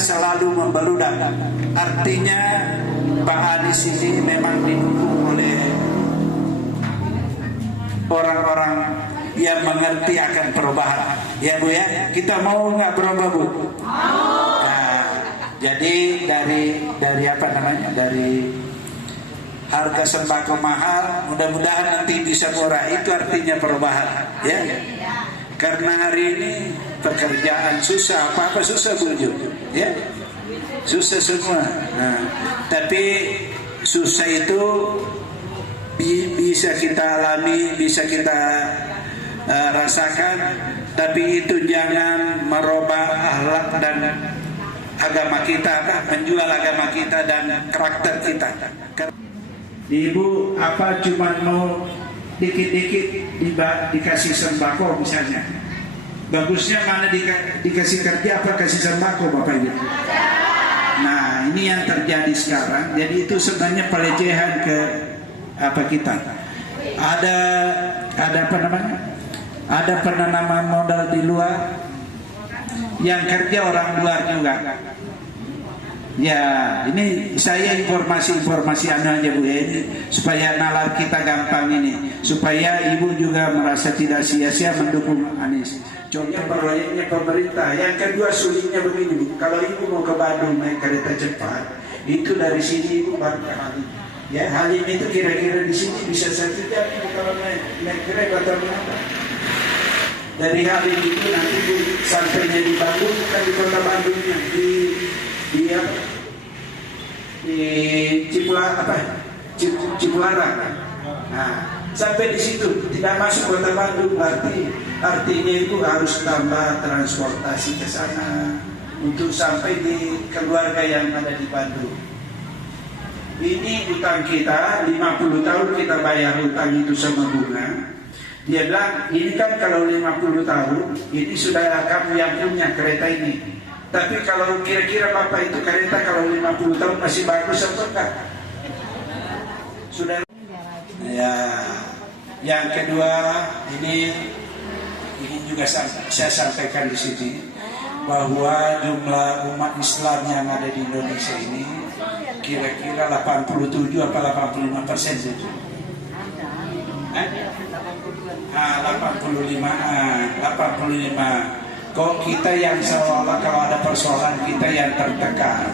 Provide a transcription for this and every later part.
selalu membeludak. Artinya Pak Anies ini memang didukung oleh orang-orang yang mengerti akan perubahan. Ya Bu ya, kita mau nggak berubah Bu? Nah, jadi dari apa namanya, dari harga sembako mahal, mudah-mudahan nanti bisa murah. Itu artinya perubahan, ya. Karena hari ini pekerjaan susah, apa-apa susah Bu, ya, susah semua. Nah, tapi susah itu bisa kita alami, bisa kita rasakan, tapi itu jangan merubah akhlak dan agama kita, menjual agama kita dan karakter kita. Ibu apa cuma mau dikit-dikit dikasih sembako misalnya, bagusnya mana dikasih kerja apa kasih sembako Bapak Ibu? Nah ini yang terjadi sekarang. Jadi itu sebenarnya pelecehan ke apa kita. Ada apa namanya? Ada penanaman modal di luar yang kerja orang luar juga. Ya, ini saya informasi aja Bu ya, ini supaya nalar kita gampang ini, supaya Ibu juga merasa tidak sia-sia mendukung Anies. Contoh proyeknya pemerintah. Yang kedua sulitnya begini Bu, kalau Ibu mau ke Bandung naik kereta cepat, itu dari sini Ibu baru ke Halim. Ya, Halim itu kira-kira di sini bisa 1 jam kalau naik kereta atau apa. Dari Halim itu nanti Bu sampainya di Bandung, bukan di kota Bandungnya, di Cipularang. Nah, sampai di situ tidak masuk kota Bandung, artinya itu harus tambah transportasi ke sana untuk sampai di keluarga yang ada di Bandung. Ini utang kita 50 tahun kita bayar utang itu sama bunga. Dia bilang, ini kan kalau 50 tahun, ini sudah kamu yang punya kereta ini. Tapi kalau kira-kira Bapak itu kereta kalau 50 tahun masih bagus atau enggak? Sudah. Ya, yang kedua ini juga saya sampaikan di sini bahwa jumlah umat Islam yang ada di Indonesia ini kira-kira 87 atau 85%. 85. Kok kita yang seolah kalau ada persoalan kita yang tertekan.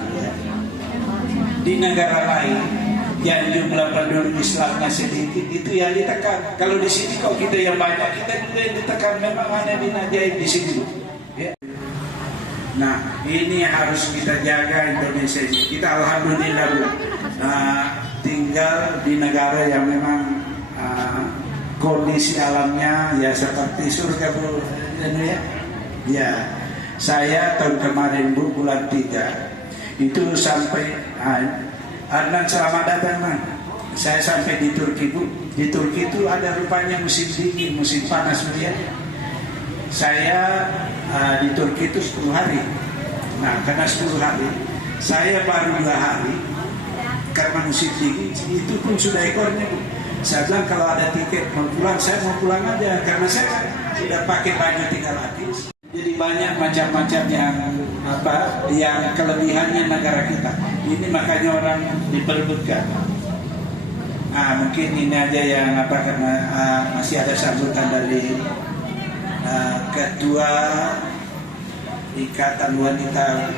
Di negara lain yang jumlah penduduk Islamnya sedikit itu yang ditekan. Kalau di sini kok kita yang banyak, kita juga yang ditekan. Memang ada bin ajaib di sini. Ya. Nah ini harus kita jaga Indonesia ini. Kita alhamdulillah Bu, tinggal di negara yang memang kondisi alamnya ya seperti surga Bu ya. Ya, saya tahun kemarin Bu bulan 3 itu sampai Adnan selamat datang Man. Saya sampai di Turki Bu. Di Turki itu ada rupanya musim dingin, musim panas Bu ya. Saya di Turki itu 10 hari. Nah, karena 10 hari, saya baru 2 hari karena musim dingin itu pun sudah ekornya Bu. Saya bilang kalau ada tiket mau pulang, saya mau pulang aja karena saya sudah pakai baju 3 lapis. Jadi banyak macam-macam yang kelebihannya negara kita. Ini makanya orang diperebutkan. Mungkin ini aja yang karena masih ada sambutan dari Ketua Ikatan Wanita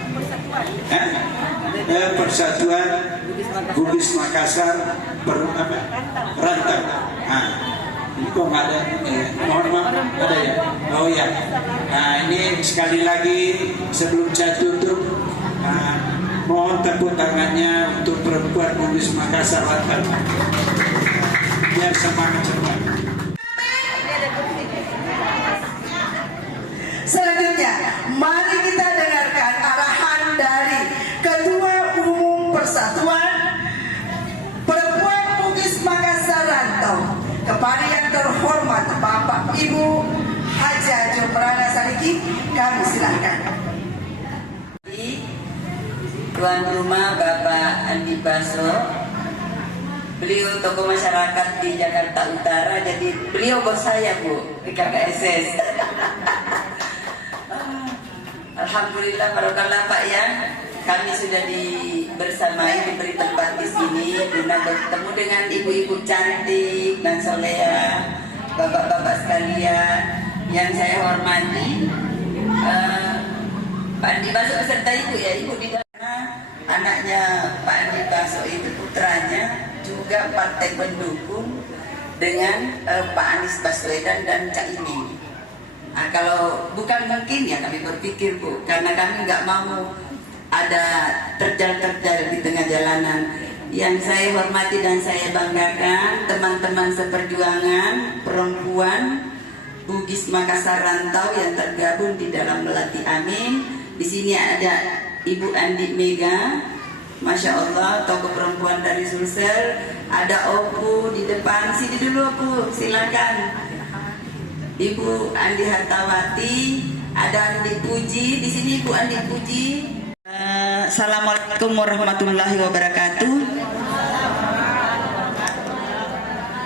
Persatuan Bugis Makassar Rantau. Ini kok nggak ada? Mohon maaf, ada ya? Oh ya. Nah ini sekali lagi sebelum saya tutup, mohon tepuk tangannya untuk perempuan Bugis Makassar Rantau. Biar semangat semua. Selanjutnya, mari kita dengarkan arahan dari Ketua Umum Persatuan Perempuan Bugis Makassar Rantau kepada yang terhormat Bapak Ibu Haja Jomrana Saliki, kami silakan. Tuan rumah Bapak Andi Baso, beliau tokoh masyarakat di Jakarta Utara, jadi beliau bos saya Bu di KKSS. Alhamdulillah barokallah Pak ya. Kami sudah bersamai diberi tempat di sini guna bertemu dengan ibu-ibu cantik dan soleha, bapak-bapak sekalian yang saya hormati. Pak Andi Baso beserta ibu ya, ibu di dalam anaknya Pak Andi Baso itu putranya juga partai pendukung dengan Pak Anies Baswedan dan Cak Imin. Nah, kalau bukan mungkin ya kami berpikir Bu, karena kami nggak mau ada terjal-terjal di tengah jalanan. Yang saya hormati dan saya banggakan teman-teman seperjuangan perempuan Bugis Makassar Rantau yang tergabung di dalam Melati Amin. Di sini ada Ibu Andi Mega, Masya Allah, tokoh perempuan dari Sulsel. Ada Opu di depan, sini dulu Opu, silakan. Ibu Andi Hartawati, ada Andi Puji, di sini Ibu Andi Puji. Assalamualaikum warahmatullahi wabarakatuh.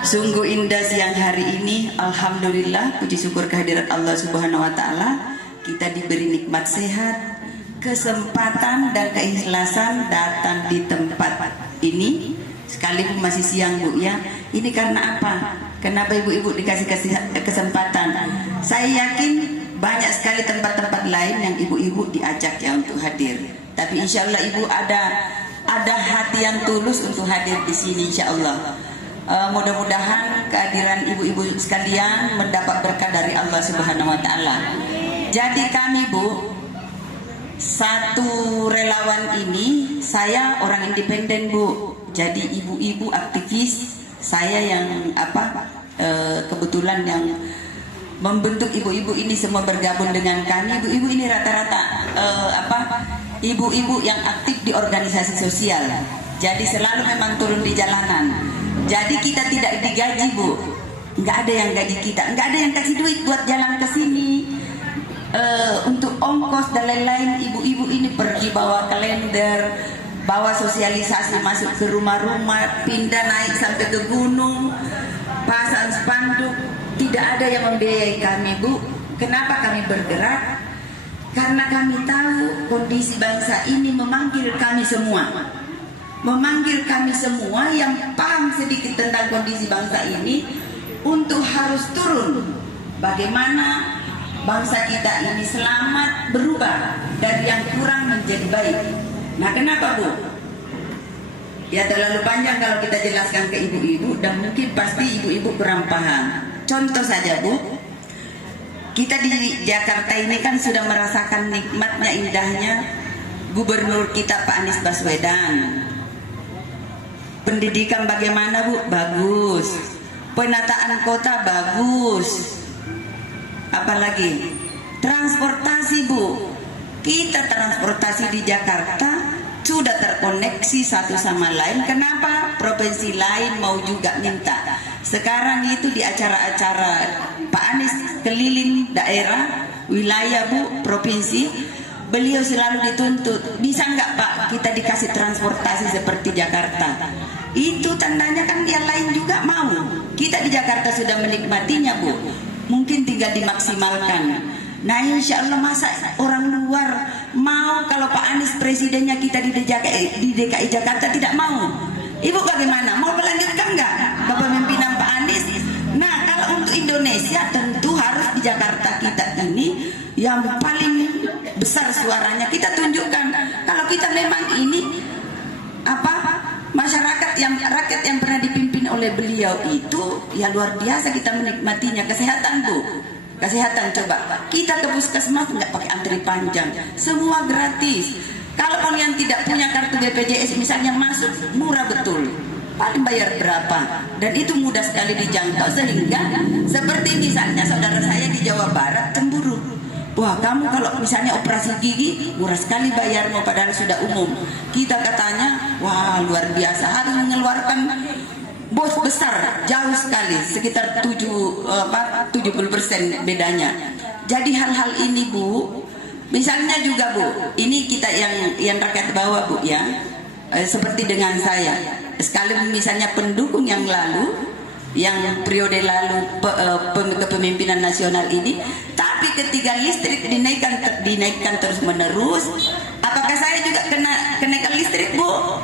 Sungguh indah siang hari ini, alhamdulillah, puji syukur kehadirat Allah Subhanahu wa taala. Kita diberi nikmat sehat, kesempatan dan keikhlasan datang di tempat ini. Sekalipun masih siang Bu ya. Ini karena apa? Kenapa ibu-ibu dikasih kesempatan? Saya yakin banyak sekali tempat-tempat lain yang ibu-ibu diajak ya untuk hadir. Tapi insya Allah ibu ada hati yang tulus untuk hadir di sini insya Allah. Mudah-mudahan kehadiran ibu-ibu sekalian mendapat berkah dari Allah Subhanahu wa taala. Jadi kami Bu, satu relawan ini saya orang independen Bu. Jadi ibu-ibu aktivis, saya yang kebetulan yang membentuk ibu-ibu ini semua bergabung dengan kami. Ibu-ibu ini rata-rata ibu-ibu yang aktif di organisasi sosial. Jadi selalu memang turun di jalanan. Jadi kita tidak digaji Bu, nggak ada yang gaji kita, nggak ada yang kasih duit buat jalan ke sini. Untuk ongkos dan lain-lain, ibu-ibu ini pergi bawa kalender, bawa sosialisasi masuk ke rumah-rumah, pindah naik sampai ke gunung, pasang spanduk. Tidak ada yang membiayai kami Bu. Kenapa kami bergerak? Karena kami tahu kondisi bangsa ini memanggil kami semua. Memanggil kami semua yang paham sedikit tentang kondisi bangsa ini untuk harus turun. Bagaimana bangsa kita ini selamat berubah dari yang kurang menjadi baik. Nah kenapa Bu? Ya terlalu panjang kalau kita jelaskan ke ibu-ibu dan mungkin pasti ibu-ibu kurang paham. Contoh saja Bu, kita di Jakarta ini kan sudah merasakan nikmatnya indahnya gubernur kita Pak Anies Baswedan. Pendidikan bagaimana Bu? Bagus. Penataan kota bagus. Apalagi transportasi Bu, kita transportasi di Jakarta sudah terkoneksi satu sama lain. Kenapa provinsi lain mau juga minta? Sekarang itu di acara-acara Pak Anies keliling daerah, wilayah Bu, provinsi, beliau selalu dituntut, bisa nggak Pak kita dikasih transportasi seperti Jakarta? Itu tandanya kan yang lain juga mau. Kita di Jakarta sudah menikmatinya Bu, mungkin tinggal dimaksimalkan. Nah insya Allah masa orang luar mau kalau Pak Anies presidennya kita di DKI Jakarta tidak mau? Ibu bagaimana? Mau melanjutkan nggak kepemimpinan Pak Anies? Nah kalau untuk Indonesia tentu harus di Jakarta kita ini yang paling besar suaranya kita tunjukkan. Kalau kita memang ini masyarakat rakyat yang pernah dipimpin oleh beliau itu ya luar biasa kita menikmatinya. Kesehatan Bu, kesehatan coba kita ke puskesmas nggak pakai antri panjang, semua gratis. Kalaupun yang tidak punya kartu BPJS misalnya masuk murah betul, paling bayar berapa, dan itu mudah sekali dijangkau. Sehingga seperti misalnya saudara saya di Jawa Barat cemburu, wah kamu kalau misalnya operasi gigi murah sekali bayarmu padahal sudah umum. Kita katanya wah luar biasa, harus mengeluarkan bos besar jauh sekali, sekitar 70% bedanya. Jadi hal-hal ini Bu, misalnya juga Bu, ini kita yang rakyat bawah Bu ya, seperti dengan saya, sekalipun misalnya pendukung yang lalu, yang periode lalu kepemimpinan nasional ini, tapi ketika listrik dinaikkan terus menerus, apakah saya juga kena kenaikan listrik, Bu?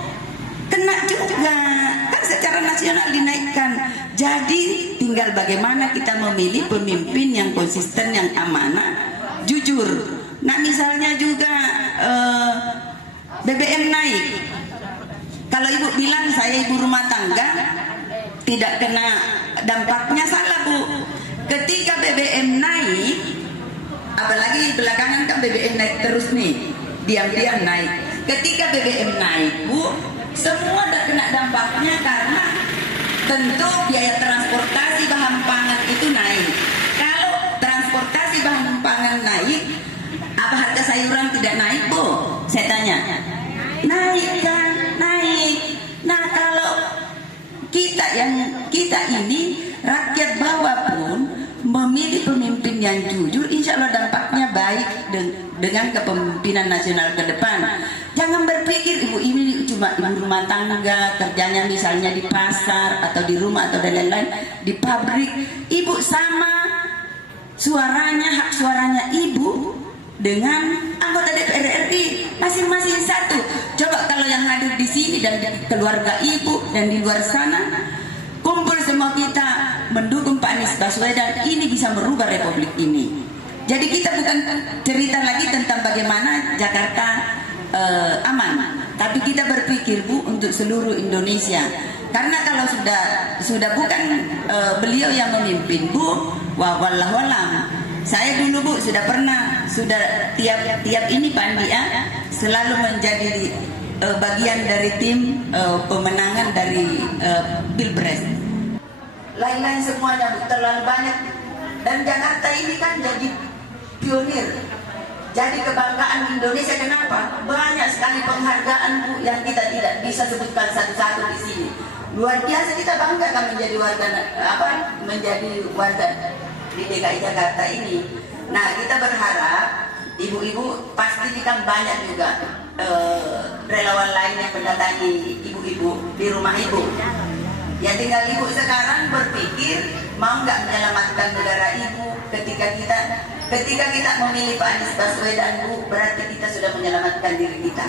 Kena juga, kan secara nasional dinaikkan. Jadi tinggal bagaimana kita memilih pemimpin yang konsisten, yang amanah, jujur. Nah misalnya juga BBM naik. Kalau ibu bilang saya ibu rumah tangga tidak kena dampaknya, salah Bu. Ketika BBM naik, apalagi belakangan kan BBM naik terus nih, diam-diam naik. Ketika BBM naik Bu, semua udah kena dampaknya karena tentu biaya transportasi bahan pangan itu naik. Kalau transportasi bahan pangan naik, apa harga sayuran tidak naik Bu? Saya tanya. Naik kan? Naik. Nah kalau kita ini rakyat bawah pun memilih pemimpin yang jujur, insya Allah dampaknya baik dengan kepemimpinan nasional ke depan. Jangan berpikir ibu ini cuma ibu rumah tangga, kerjanya misalnya di pasar atau di rumah atau dan lain-lain, di pabrik. Ibu sama suaranya, hak suaranya ibu dengan anggota DPR RI masing-masing satu. Coba kalau yang hadir di sini dan keluarga ibu dan di luar sana kumpul semua kita mendukung Pak Anies Baswedan, ini bisa merubah republik ini. Jadi kita bukan cerita lagi tentang bagaimana Jakarta aman, tapi kita berpikir Bu untuk seluruh Indonesia. Karena kalau sudah bukan beliau yang memimpin Bu, wallahualam. Saya dulu Bu sudah tiap ini Pak Andi ya, selalu menjadi bagian dari tim pemenangan dari Pilpres. Lain-lain semuanya Bu, terlalu banyak. Dan Jakarta ini kan jadi pionir, jadi kebanggaan Indonesia. Kenapa? Banyak sekali penghargaan Bu yang kita tidak bisa sebutkan satu-satu di sini. Luar biasa, kita bangga kan menjadi warga di DKI Jakarta ini. Nah kita berharap ibu-ibu, pasti ini kan banyak juga relawan lain yang mendatangi ibu-ibu di rumah ibu. Ya tinggal ibu sekarang berpikir mau nggak menyelamatkan negara ibu. Ketika kita memilih Pak Anies Baswedan Bu, berarti kita sudah menyelamatkan diri kita,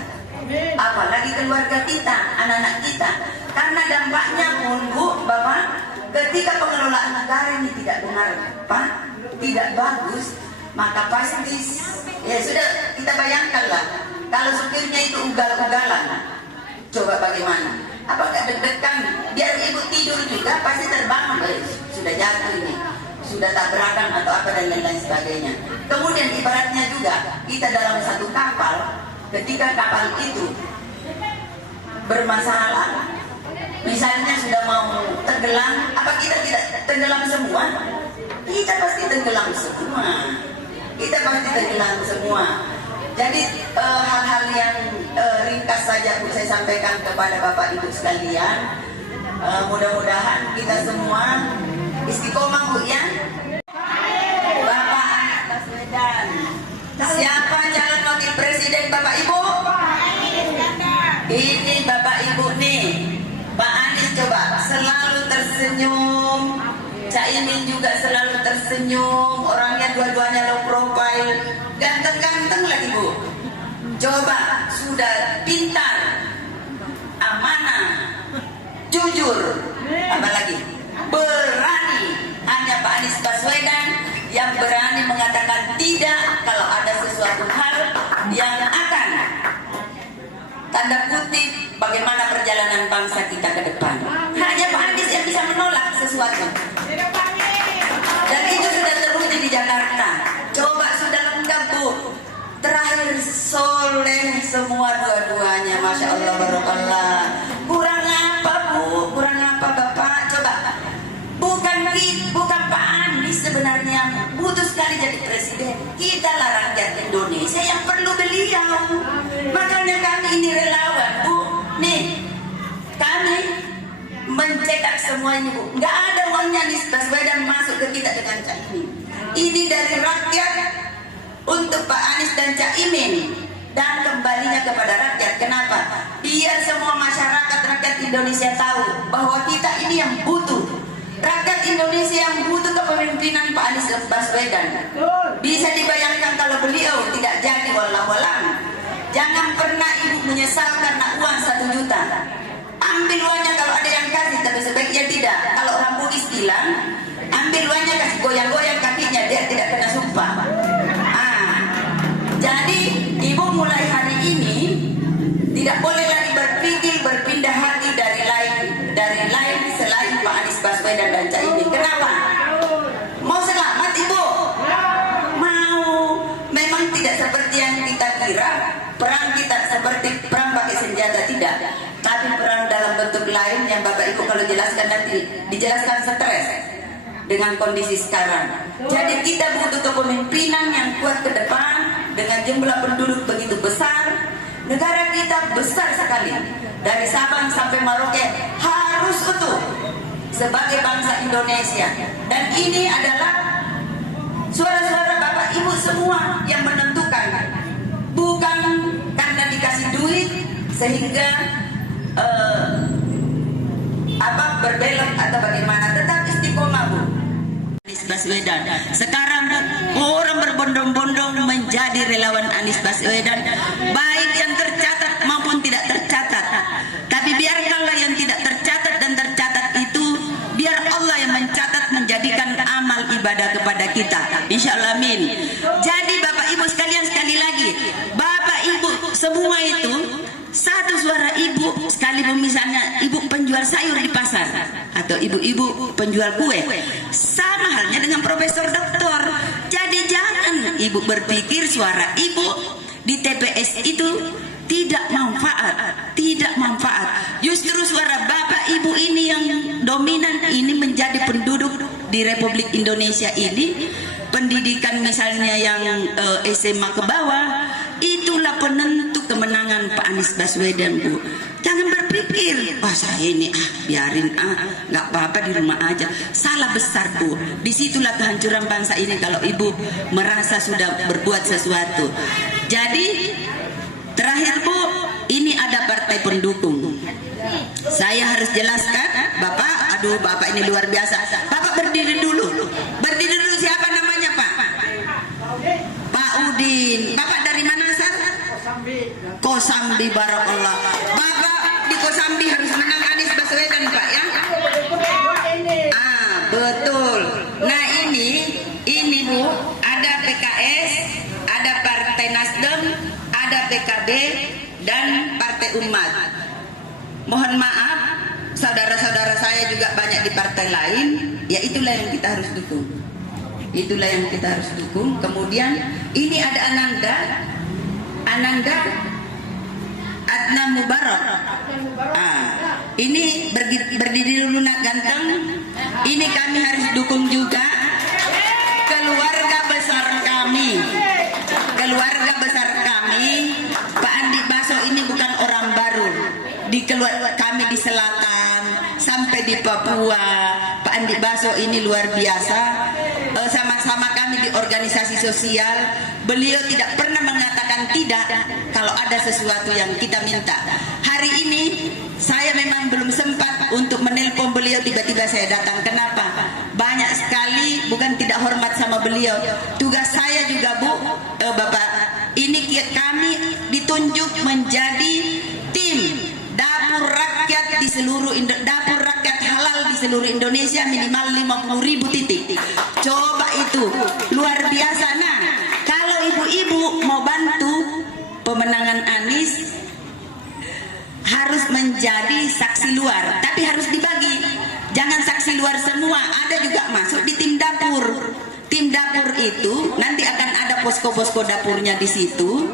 apalagi keluarga kita, anak-anak kita. Karena dampaknya pun Bu, Bapak, ketika pengelolaan negara ini tidak benar Pak, tidak bagus, maka pasti ya sudah kita bayangkanlah kalau supirnya itu ugal-ugalan, coba bagaimana? Apakah deg-degan? Biar ibu tidur juga pasti terbangun, sudah jatuh ini, sudah tabrakan atau apa dan lain-lain sebagainya. Kemudian ibaratnya juga kita dalam satu kapal, ketika kapal itu bermasalah, misalnya sudah mau tenggelam, apa kita tidak tenggelam semua? Kita pasti tenggelam semua. Kita pasti tenggelam semua. Jadi hal-hal yang ringkas saja Bu saya sampaikan kepada Bapak Ibu sekalian. Mudah-mudahan kita semua istiqomah Bu ya. Bapak Anies Baswedan. Siapa calon wakil presiden Bapak Ibu? Ini Bapak Ibu nih. Pak Anies coba selalu tersenyum. Caimin juga selalu tersenyum. Orangnya dua-duanya low profile, ganteng-ganteng lagi Bu. Coba sudah pintar, amanah, jujur, apalagi berani. Hanya Pak Anies Baswedan yang berani mengatakan tidak kalau ada sesuatu hal yang akan tanda kutip bagaimana perjalanan bangsa kita ke depan. Hanya Pak Anies yang bisa menolak sesuatu. Dan itu sudah teruji di Jakarta. Coba sudah lengkap Bu. Terakhir soleh semua dua-duanya, Masya Allah, Barokallah. Kurang apa Bu? Kurang apa Bapak? Coba. Bukan Pak Anies sebenarnya butuh sekali jadi presiden. Kita lah rakyat Indonesia yang perlu beliau. Makanya kami ini relawan Bu. Nih, kami mencetak semua ini Bu. Nggak ada uangnya Anies Baswedan masuk ke kita dengan Caimin. Ini dari rakyat untuk Pak Anies dan Caimin dan kembalinya kepada rakyat. Kenapa? Biar semua masyarakat rakyat Indonesia tahu bahwa kita ini yang butuh. Rakyat Indonesia yang butuh kepemimpinan Pak Anies Baswedan. Bisa dibayangkan kalau beliau tidak jadi walang-walang. Jangan pernah ibu menyesal karena uang 1 juta. Ambil uangnya kalau ada yang kasih, tapi sebaiknya tidak. Kalau orang Bugis bilang, ambil uangnya kasih goyang-goyang kakinya, dia tidak kena sumpah. Jadi ibu mulai hari ini tidak boleh lagi berpikir berpindah hati dari lain selain Pak Anies Baswedan dan Caimin. Kenapa? Mau selamat ibu? Mau. Memang tidak seperti yang kita kira. Perang kita seperti perang pakai senjata, tidak. Tapi perang dalam bentuk lain yang Bapak Ibu kalau jelaskan nanti dijelaskan stres dengan kondisi sekarang. Jadi kita butuh kepemimpinan yang kuat ke depan dengan jumlah penduduk begitu besar. Negara kita besar sekali. Dari Sabang sampai Merauke harus utuh sebagai bangsa Indonesia. Dan ini adalah suara-suara Bapak Ibu semua yang menentukan. Bukan karena dikasih duit sehingga berbelok atau bagaimana, tetap istiqomah Bu. Anies Baswedan. Sekarang orang berbondong-bondong menjadi relawan Anies Baswedan, baik yang tercatat maupun tidak tercatat. Tapi biarkanlah yang tidak tercatat dan tercatat itu, biar Allah yang mencatat menjadikan amal ibadah kepada kita. Insya Allah amin. Jadi Bapak Ibu sekalian, sekali lagi, Bapak Ibu semua itu satu suara ibu, sekalipun misalnya ibu penjual sayur di pasar atau ibu-ibu penjual kue, sama halnya dengan profesor doktor. Jadi jangan ibu berpikir suara ibu di TPS itu tidak manfaat. Justru suara Bapak Ibu ini yang dominan ini menjadi penduduk di Republik Indonesia ini. Pendidikan misalnya yang SMA ke bawah, itulah penentu kemenangan Pak Anies Baswedan Bu. Jangan berpikir, wah saya ini biarin nggak apa-apa di rumah aja. Salah besar Bu. Disitulah kehancuran bangsa ini kalau ibu merasa sudah berbuat sesuatu. Jadi terakhir Bu, ini ada partai pendukung. Saya harus jelaskan, Bapak, aduh Bapak ini luar biasa. Bapak berdiri dulu. Berdiri dulu, siapa namanya Pak? Pak Udin. Bapak dari mana Sar? Kosambi, barakallah. Bapak di Kosambi harus menang Anies Baswedan Pak ya. Betul. Nah ini Bu, ada PKS, ada Partai Nasdem, ada PKB dan Partai Umat. Mohon maaf, saudara-saudara saya juga banyak di partai lain. Ya itulah yang kita harus dukung. Itulah yang kita harus dukung. Kemudian ini ada Ananda Adnan Mubarak. Ini berdiri dulu nak ganteng. Ini kami harus dukung juga. Keluarga besar kami, Pak Andi Baso ini bukan orang baru. Kami di selatan sampai di Papua, Pak Andi Baso ini luar biasa. Sama-sama kami di organisasi sosial. Beliau tidak pernah mengatakan tidak kalau ada sesuatu yang kita minta. Hari ini saya memang belum sempat untuk menelpon beliau, tiba-tiba saya datang. Kenapa? Banyak sekali, bukan tidak hormat sama beliau. Tugas saya juga Bu, Bapak, ini kami ditunjuk menjadi tim dapur rakyat di seluruh dapur rakyat halal di seluruh Indonesia, minimal 50.000 titik. Coba itu luar biasa. Nah, kalau ibu-ibu mau bantu pemenangan Anies, harus menjadi saksi luar, tapi harus dibagi. Jangan saksi luar semua, ada juga masuk di tim dapur. Tim dapur itu nanti akan ada posko-posko dapurnya di situ.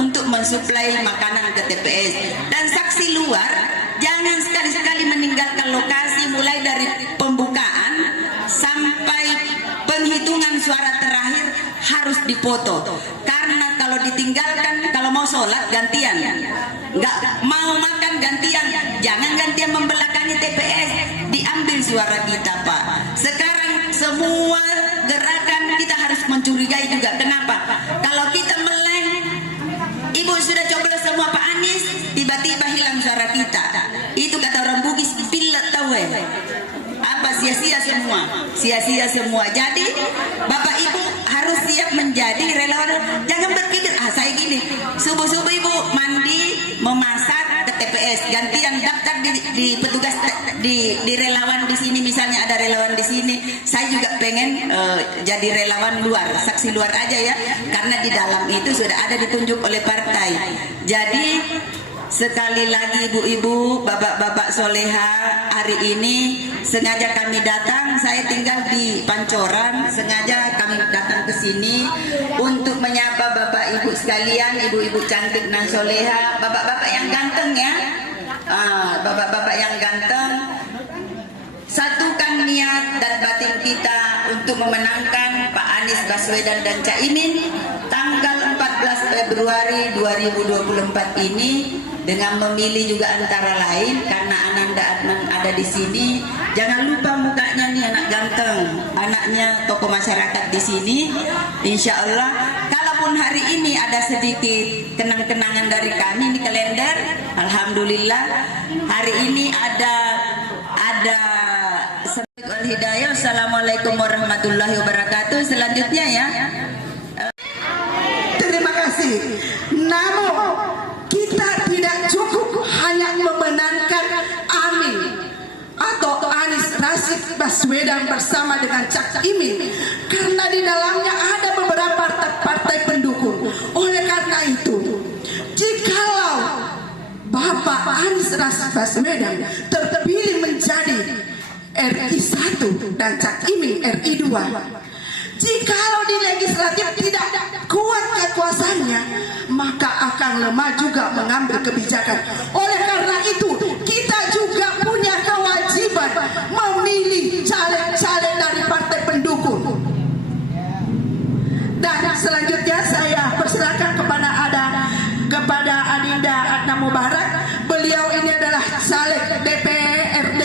Untuk mensuplai makanan ke TPS. Dan saksi luar jangan sekali-sekali meninggalkan lokasi mulai dari pembukaan sampai penghitungan suara terakhir harus dipoto. Karena kalau ditinggalkan, kalau mau sholat gantian, nggak mau makan gantian, jangan gantian membelakangi TPS, diambil suara kita Pak. Sekarang semua gerakan kita harus mencurigai juga. Kenapa? Kalau kita meleng, ibu sudah coba semua Pak Anies, tiba-tiba hilang suara kita. Itu kata orang Bugis, pilat tahu apa sih semua, sia-sia semua. Jadi Bapak Ibu harus siap menjadi relawan. Jangan berpikir saya gini, subuh-subuh Ibu mandi, memasak ke TPS, gantian daftar di petugas di relawan di sini. Misalnya ada relawan di sini, saya juga pengen jadi relawan luar, saksi luar aja ya, karena di dalam itu sudah ada ditunjuk oleh partai. Jadi sekali lagi ibu-ibu, bapak-bapak soleha, hari ini sengaja kami datang, saya tinggal di Pancoran, sengaja kami datang ke sini untuk menyapa bapak ibu sekalian, ibu-ibu cantik dan soleha, bapak-bapak yang ganteng ya, bapak-bapak yang ganteng. Satukan niat dan batin kita untuk memenangkan Pak Anies Baswedan dan Caimin tanggal 14 Februari 2024 ini dengan memilih juga antara lain, karena Ananda Adnan ada di sini. Jangan lupa mukanya nih anak ganteng, anaknya tokoh masyarakat di sini. Insya Allah, kalaupun hari ini ada sedikit kenang-kenangan dari kami, ini kalender. Alhamdulillah, hari ini ada Hidayah. Assalamualaikum warahmatullahi wabarakatuh. Selanjutnya ya. Terima kasih. Namun kita tidak cukup hanya memenangkan Amin atau Anies Rashid Baswedan bersama dengan Cak Imin, karena di dalamnya ada beberapa partai pendukung. Oleh karena itu, jikalau Bapak Anies Rashid Baswedan terpilih menjadi RI 1 dan Cak Imin RI 2, jikalau di legislatif tidak kuat kekuasaannya, maka akan lemah juga mengambil kebijakan. Oleh karena itu, kita juga punya kewajiban memilih caleg-caleg dari partai pendukung. Dan selanjutnya saya persilakan kepada Adinda Adna Mubarak. Beliau ini adalah caleg DPRD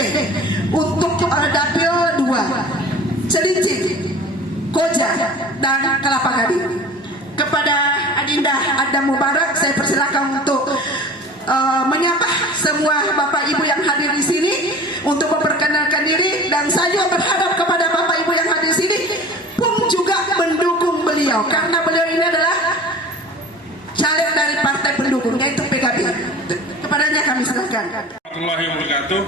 untuk dapil 2 Celincing, Koja, dan Kelapa Gading. Kepada Adinda Adna Mubarak saya persilakan untuk menyapa semua Bapak Ibu yang hadir di sini untuk memperkenalkan diri, dan saya juga berharap kepada Bapak Ibu yang hadir di sini pun juga mendukung beliau, karena beliau ini adalah caleg dari partai pendukung, yaitu PKB. Kepadanya kami silakan. Warahmatullahi wabarakatuh.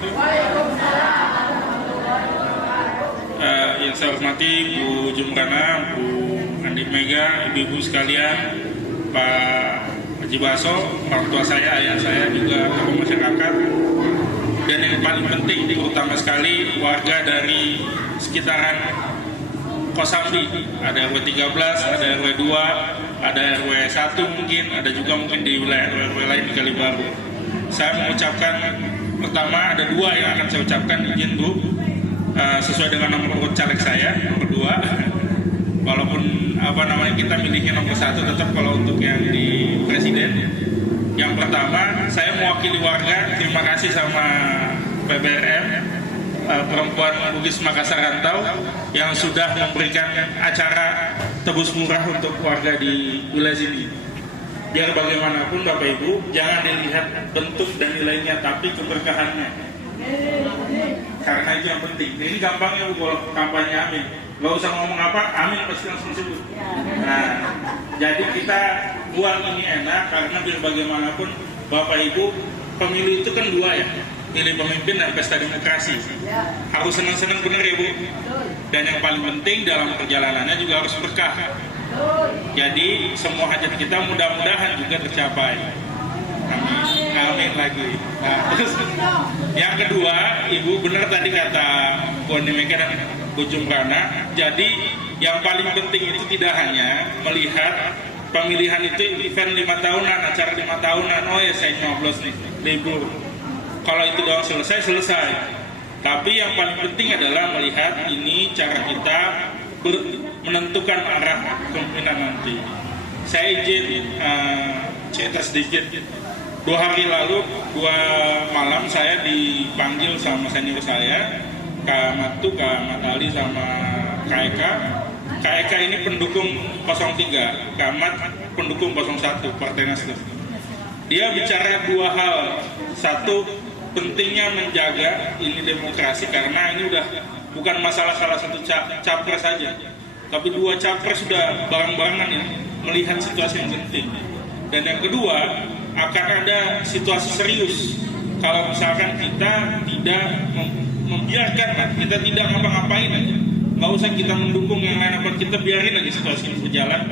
Yang saya hormati Bu Jumrana, Bu Andi Mega, ibu-ibu sekalian, Pak Haji Baso, orang tua saya, ayah saya, juga tokoh masyarakat, dan yang paling penting, terutama sekali warga dari sekitaran Kosambi, ada RW 13, ada RW 2, ada RW 1 mungkin, ada juga mungkin di wilayah RW lain di Kalibaru. Saya mengucapkan, pertama ada 2 yang akan saya ucapkan, izin Bu, sesuai dengan nomor urut caleg saya, nomor 2. Walaupun kita milihnya nomor 1, tetap kalau untuk yang di presiden. Yang pertama, saya mewakili warga, terima kasih sama PBRM, Perempuan Bugis Makassar Rantau, yang sudah memberikan acara tebus murah untuk warga di wilayah sini. Biar bagaimanapun Bapak Ibu, jangan dilihat bentuk dan nilainya, tapi keberkahannya. Karena itu yang penting. Ini gampangnya Bu, kalau kampanye Amin, nggak usah ngomong apa, Amin pasti langsung sebut. Nah, jadi kita buat ini enak, karena biar bagaimanapun Bapak Ibu, pemilu itu kan 2 ya, pilih pemimpin dan pesta demokrasi. Harus senang-senang benar ya Bu. Dan yang paling penting dalam perjalanannya juga harus berkah. Jadi semua hajat kita mudah-mudahan juga tercapai. Amin. Amin lagi. Nah, terus yang kedua, Ibu benar tadi kata Bu Andi Mega dan Bu Jumrana. Jadi yang paling penting itu tidak hanya melihat pemilihan itu event 5 tahunan, acara 5 tahunan. Oh ya, saya nyoblos nih, libur. Kalau itu doang selesai. Tapi yang paling penting adalah melihat ini cara kita menentukan arah kepemimpinan nanti. Saya izin cerita sedikit. 2 hari lalu, 2 malam saya dipanggil sama senior saya, Kak Matu, Kak Matali, sama Kak Eka. Kak Eka ini pendukung 03, Kak Mat pendukung 01, Partai Nasdem. Dia bicara 2 hal. Satu, pentingnya menjaga ini demokrasi, karena ini udah bukan masalah salah satu capres saja, tapi dua capres sudah bareng-barengan ya melihat situasi yang genting. Dan yang kedua, akan ada situasi serius kalau misalkan kita tidak membiarkan, kita tidak ngapa-ngapain aja, nggak usah kita mendukung yang lain, apa kita biarin aja situasi ini berjalan.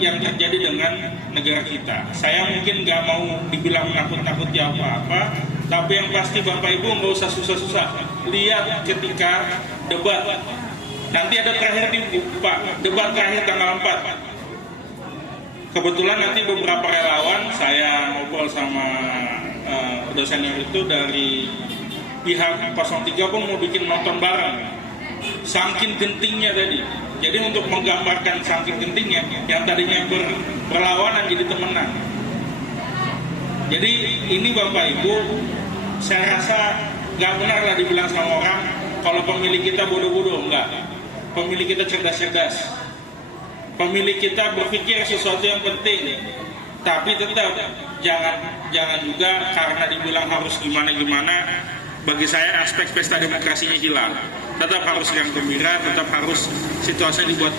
Yang terjadi dengan negara kita. Saya mungkin nggak mau dibilang nakut-nakuti apa-apa, tapi yang pasti Bapak Ibu nggak usah susah-susah. Lihat ketika debat, nanti ada terakhir di Pak, debat terakhir tanggal 4. Kebetulan nanti beberapa relawan, saya ngobrol sama dosen itu dari pihak 03 pun mau bikin nonton bareng. Saking gentingnya tadi. Jadi untuk menggambarkan saking gentingnya, yang tadinya berlawanan jadi temenan. Jadi ini Bapak Ibu, saya rasa nggak benar lah dibilang sama orang kalau pemilih kita bodoh-bodoh, enggak. Pemilih kita cerdas-cerdas. Pemilih kita berpikir sesuatu yang penting. Tapi tetap jangan juga karena dibilang harus gimana-gimana. Bagi saya aspek pesta demokrasinya hilang. Tetap harus yang gembira, tetap harus situasi dibuat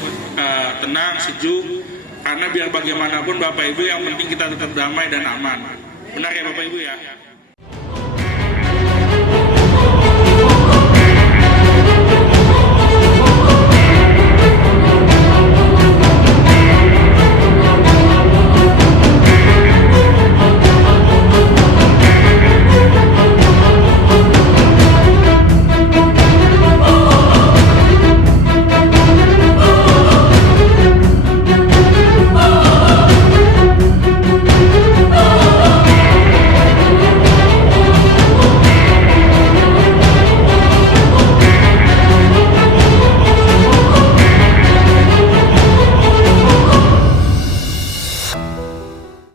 tenang, sejuk. Karena biar bagaimanapun Bapak Ibu yang penting kita tetap damai dan aman. Benar ya Bapak Ibu ya?